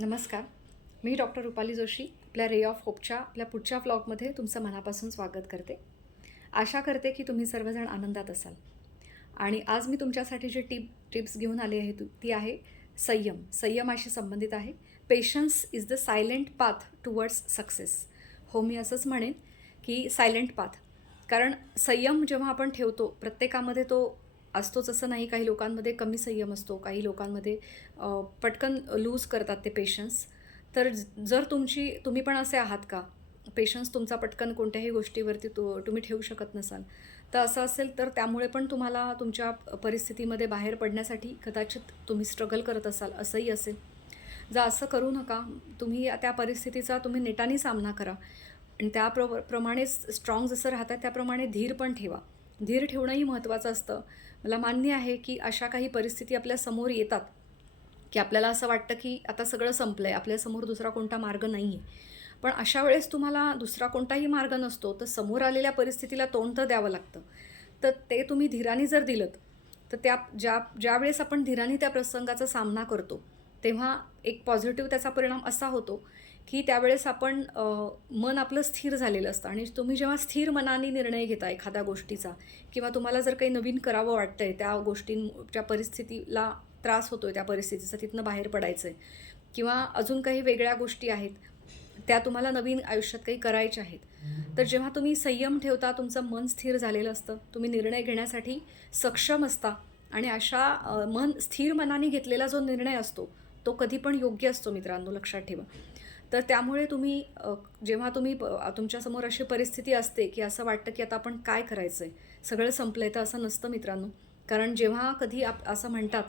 नमस्कार. मी डॉक्टर रुपाली जोशी. आपल्या ray of होपच्या आपल्या पुढच्या व्लॉगमध्ये तुमचं मनापासून स्वागत करते. आशा करते की तुम्ही सर्वजण आनंदात असाल. आणि आज मी तुमच्यासाठी जे टिप्स घेऊन आले आहे ती आहे संयम. संयमाशी संबंधित आहे. Patience is the silent path towards success. हो, मी असंच म्हणेन की सायलेंट पाथ. कारण संयम जेव्हा आपण ठेवतो प्रत्येकामध्ये तो असतोच असं नाही. काही लोकांमध्ये कमी संयम असतो, काही लोकांमध्ये पटकन लूज करतात ते पेशन्स. तर जर तुम्ही पण असे आहात का, पेशन्स तुमचा पटकन कोणत्याही गोष्टीवरती तुम्ही ठेवू शकत नसाल, तर असं असेल तर त्यामुळे पण तुम्हाला तुमच्या परिस्थितीमध्ये बाहेर पडण्यासाठी कदाचित तुम्ही स्ट्रगल करत असाल, असंही असेल. जर असं करू नका. तुम्ही त्या परिस्थितीचा तुम्ही नेटाने सामना करा आणि प्रमाणेच स्ट्रॉंग जसं राहतात त्याप्रमाणे धीर पण ठेवा. धीर ठेवणंही महत्त्वाचं असतं. मला मान्य आहे की अशा काही परिस्थिती आपल्या समोर येतात की आपल्याला असं वाटतं की आता सगळं संपलं आहे, आपल्यासमोर दुसरा कोणता मार्ग नाही आहे. पण अशा वेळेस तुम्हाला दुसरा कोणताही मार्ग नसतो, तर समोर आलेल्या परिस्थितीला तोंड तर द्यावं लागतं. तर ते तुम्ही धीराने जर दिलंत, तर ज्यावेळेस आपण धीराने त्या प्रसंगाचा सामना करतो, तेव्हा एक पॉझिटिव्ह त्याचा परिणाम असा होतो की त्यावेळेस मन आपलं स्थिर झालेलं असतं. आणि तुम्ही जेव्हा स्थिर मनाने निर्णय घेता एखाद्या गोष्टीचा, किंवा तुम्हाला जर काही नवीन करावं वाटतं आहे, त्या गोष्टींच्या परिस्थितीला त्रास होतो आहे, त्या परिस्थितीचा तिथनं बाहेर पडायचं आहे, किंवा अजून काही वेगळ्या गोष्टी आहेत, त्या तुम्हाला नवीन आयुष्यात काही करायच्या आहेत, तर जेव्हा तुम्ही संयम ठेवता, तुमचं मन स्थिर झालेलं असतं, तुम्ही निर्णय घेण्यासाठी सक्षम असता. आणि मन स्थिर मनाने घेतलेला जो निर्णय असतो तो कधी पण योग्य असतो मित्रांनो, लक्षात ठेवा. तर त्यामुळे जेव्हा तुमच्यासमोर अशी परिस्थिती असते की असं वाटतं की आता आपण काय करायचं आहे, सगळं संपलं आहे, तर असं नसतं मित्रांनो. कारण जेव्हा कधी असं म्हणतात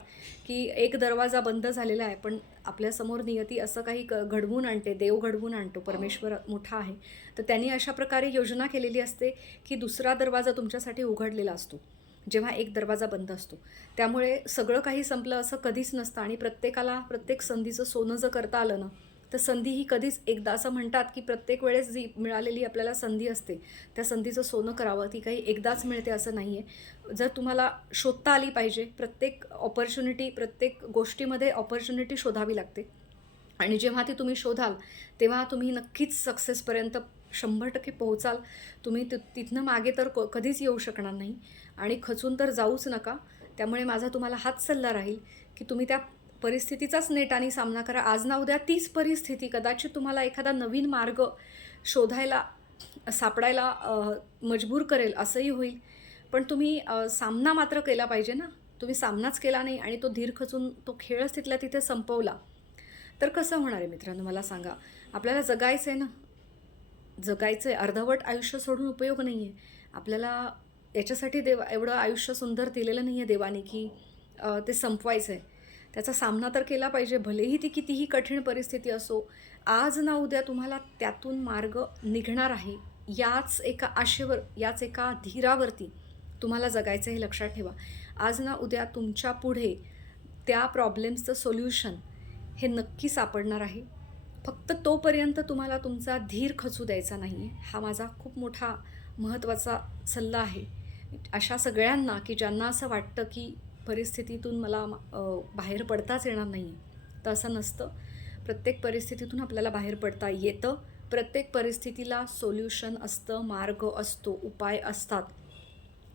की एक दरवाजा बंद झालेला आहे, पण आपल्यासमोर नियती असं काही घडवून आणते, देव घडवून आणतो, परमेश्वर मोठा आहे, तर त्यांनी अशा प्रकारे योजना केलेली असते की दुसरा दरवाजा तुमच्यासाठी उघडलेला असतो जेव्हा एक दरवाजा बंद असतो. त्यामुळे सगळं काही संपलं असं कधीच नसतं. आणि प्रत्येक संधीचं सोनं जर करता आलं ना, तर संधी ही कधीच एकदा, असं म्हणतात की प्रत्येक वेळेस जी मिळालेली आपल्याला संधी असते, त्या संधीचं सोनं करावं, ती काही एकदाच मिळते असं नाही आहे. जर तुम्हाला शोधता आली पाहिजे, प्रत्येक गोष्टीमध्ये ऑपॉर्च्युनिटी शोधावी लागते. आणि जेव्हा ती तुम्ही शोधाल, तेव्हा तुम्ही नक्कीच सक्सेसपर्यंत 100% पोहोचाल. तुम्ही तिथनं मागे तर कधीच येऊ शकणार नाही. आणि खचून तर जाऊच नका. त्यामुळे माझा तुम्हाला हाच सल्ला राहील की तुम्ही त्या परिस्थितीचाच नेटाने सामना करा. आज ना उद्या तीच परिस्थिती कदाचित तुम्हाला एखादा नवीन मार्ग शोधायला, सापडायला मजबूर करेल, असंही होईल. पण तुम्ही सामना मात्र केला पाहिजे ना. तुम्ही सामनाच केला नाही आणि तो धीर खचून तो खेळच तिथल्या तिथे संपवला, तर कसं होणार आहे मित्रांनो, मला सांगा. आपल्याला जगायचं आहे ना, जगायचं आहे. अर्धवट आयुष्य सोडून उपयोग नाही आहे. आपल्याला याच्यासाठी एवढं आयुष्य सुंदर दिलेलं नाही आहे देवाने की ते संपवायचं आहे. त्याचा सामना तर केला पाहिजे, भलेही ती कितीही कठीण परिस्थिती असो. आज ना उद्या तुम्हाला त्यातून मार्ग निघणार आहे. याच एका आशेवर, याच एका धीरावरती तुम्हाला जगायचं हे लक्षात ठेवा. आज ना उद्या तुमच्या पुढे त्या प्रॉब्लेम्सचं सोल्युशन हे नक्की सापडणार आहे. फक्त तोपर्यंत तुम्हाला तुमचा धीर खचू द्यायचा नाही आहे. हा माझा खूप मोठा महत्त्वाचा सल्ला आहे अशा सगळ्यांना की ज्यांना असं वाटतं की परिस्थितीतून मला बाहेर पडताच येणार नाही आहे. तर असं नसतं. प्रत्येक परिस्थितीतून आपल्याला बाहेर पडता येतं. प्रत्येक परिस्थितीला सोल्युशन असतं, मार्ग असतो, उपाय असतात.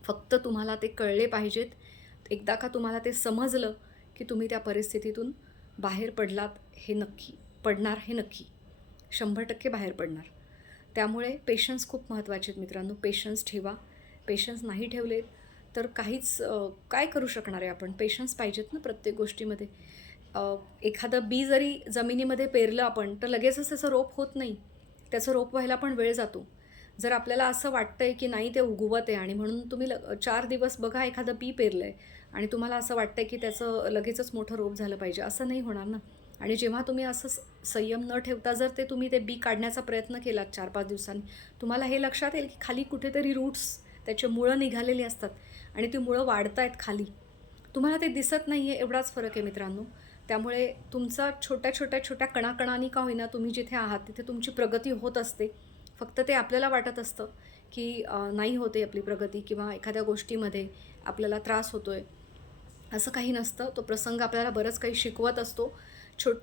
फक्त तुम्हाला ते कळले पाहिजेत. एकदा का तुम्हाला ते समजलं की तुम्ही त्या परिस्थितीतून बाहेर पडलात, हे नक्की 100% बाहेर पडणार. त्यामुळे पेशन्स खूप महत्त्वाचे आहेत मित्रांनो. पेशन्स ठेवा. पेशन्स नाही ठेवले तर काय करू शकणार आहे आपण. पेशन्स पाहिजेत ना प्रत्येक गोष्टीमध्ये. एखादं बी जरी जमिनीमध्ये पेरलं आपण, तर लगेचच त्याचं रोप होत नाही. त्याचं रोप व्हायला पण वेळ जातो. जर आपल्याला असं वाटतं आहे की नाही ते उगवत आहे, आणि म्हणून तुम्ही 4 दिवस बघा एखादं बी पेरलं आहे आणि तुम्हाला असं वाटतं आहे की त्याचं लगेचच मोठं रोप झालं पाहिजे, असं नाही होणार ना. आणि जेव्हा तुम्ही असं संयम न ठेवता जर तुम्ही ते बी काढण्याचा प्रयत्न केलात 4-5 दिवसांनी, तुम्हाला हे लक्षात येईल की खाली कुठेतरी रूट्स, त्याचे मुळं निघालेली असतात आणि ती मुळं वाढत आहेत खाली. तुम्हाला ते दिसत नाही आहे, एवढाच फरक आहे मित्रांनो. त्यामुळे तुमचा छोट्या कणाकणांनी का होईना तुम्ही जिथे आहात तिथे तुमची प्रगती होत असते. फक्त ते आपल्याला वाटत असतं की नाही होते आपली प्रगती, किंवा एखाद्या गोष्टीमध्ये आपल्याला त्रास होतो आहे. असं काही नसतं. तो प्रसंग आपल्याला बरंच काही शिकवत असतो.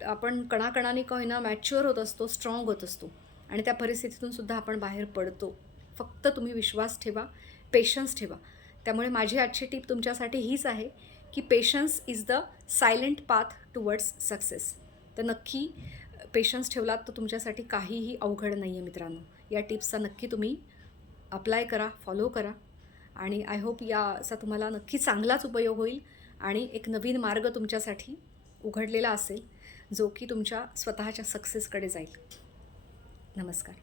आपण कणाकणाने का होईना मॅच्युअर होत असतो, स्ट्रॉंग होत असतो आणि त्या परिस्थितीतून सुद्धा आपण बाहेर पडतो. फक्त तुम्ही विश्वास ठेवा, पेशन्स ठेवा. त्यामुळे माझी आजची टिप तुमच्यासाठी हीच आहे की patience is the silent path towards success. तर नक्की पेशन्स ठेवलात तर तुमच्यासाठी काहीही अवघड नाही आहे मित्रांनो. या टिप्सचा नक्की तुम्ही अप्लाय करा, फॉलो करा आणि आय होप याचा तुम्हाला नक्की चांगलाच उपयोग होईल आणि एक नवीन मार्ग तुमच्यासाठी उघडलेला असेल, जो की तुमच्या स्वतःच्या सक्सेसकडे जाईल. नमस्कार.